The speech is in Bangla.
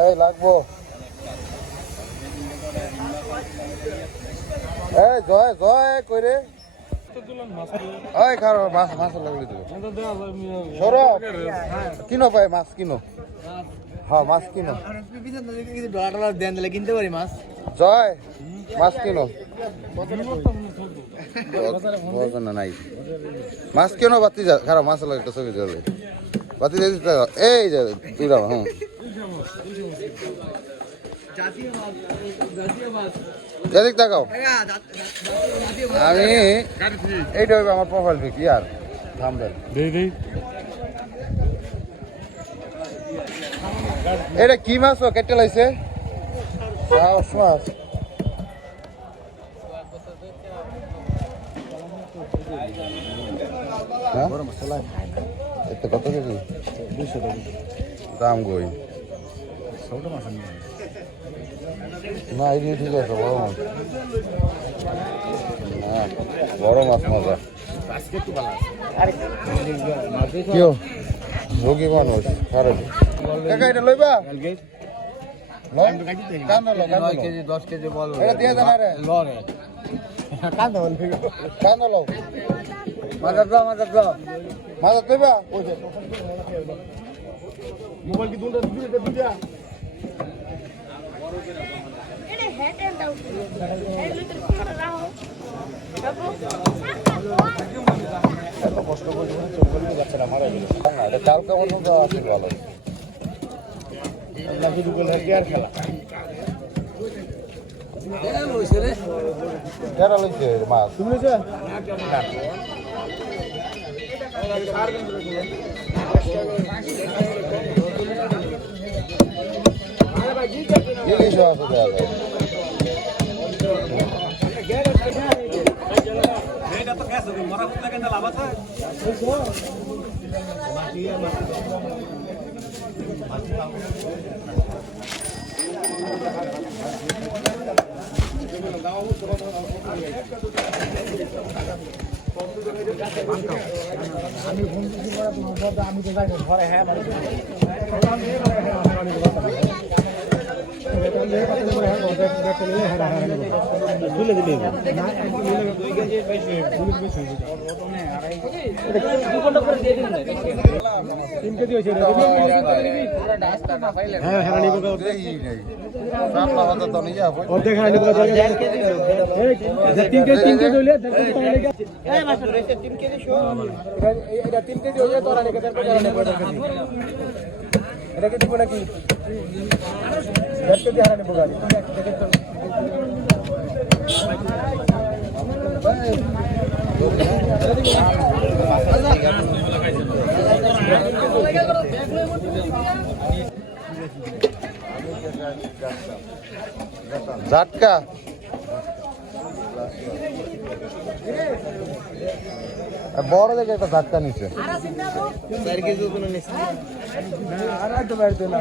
এই লাগবো এই জয় জয় কইরে ওই খারো মাছ মাছ লাগলে দিও সৌরভ কিনো পাই মাছ কিনো হ্যাঁ মাছ কিনো ডলার দেন দিলে কিনতে পারি মাছ জয় মাছ কিনো না নাই মাছ কেন বাতি যা খারাপ মাছ লাগে একটা ছবি চলে বাতি দিতে এই যে তুই দাও হুম এদিক তাকাও আমি এইটা হবে আমার প্রোফাইল পিক ইয়ার থামবেন এটা কি মাছ ও কেটে লাইছে সাহস মাছ এতে কত কেজি 200 টাকা দাম কই ছোট মাছ না এই ঠিক আছে বড় মাছ না বড় মাছ মজা কেউ রোগী মানুষ খারাপ কাকা এটা লইবা 9 কেজি 10 কেজি বল এটা দিয়ে দেন আরে লরে কাঁদা বল কান্দা লও মাদা দাও মাছ লইবা মোবাইল কি দুটো দুটো এটা হেড এন্ড দাও এই লিটার কোমরে রাখো এত কষ্ট করে চোখ করে যাচ্ছে না মারা গেল না এটা কালকে মতো তো আছে ভালো নাকি দুটো হেড আর খেলা কেন লইছে মাছ তুমি লইছো ইলিশ আছে দেয়া যায় আমি তো যাই ঘরে হ্যাঁ তুলে দিলে এটাকে দিব নাকি কেজি হারা নেবো গাড়ি ঝাটকা বড় দেখে একটা ঝাটকা নিচ্ছে 4 কেজি কোনো নিচ্ছে আর তো বাইরে না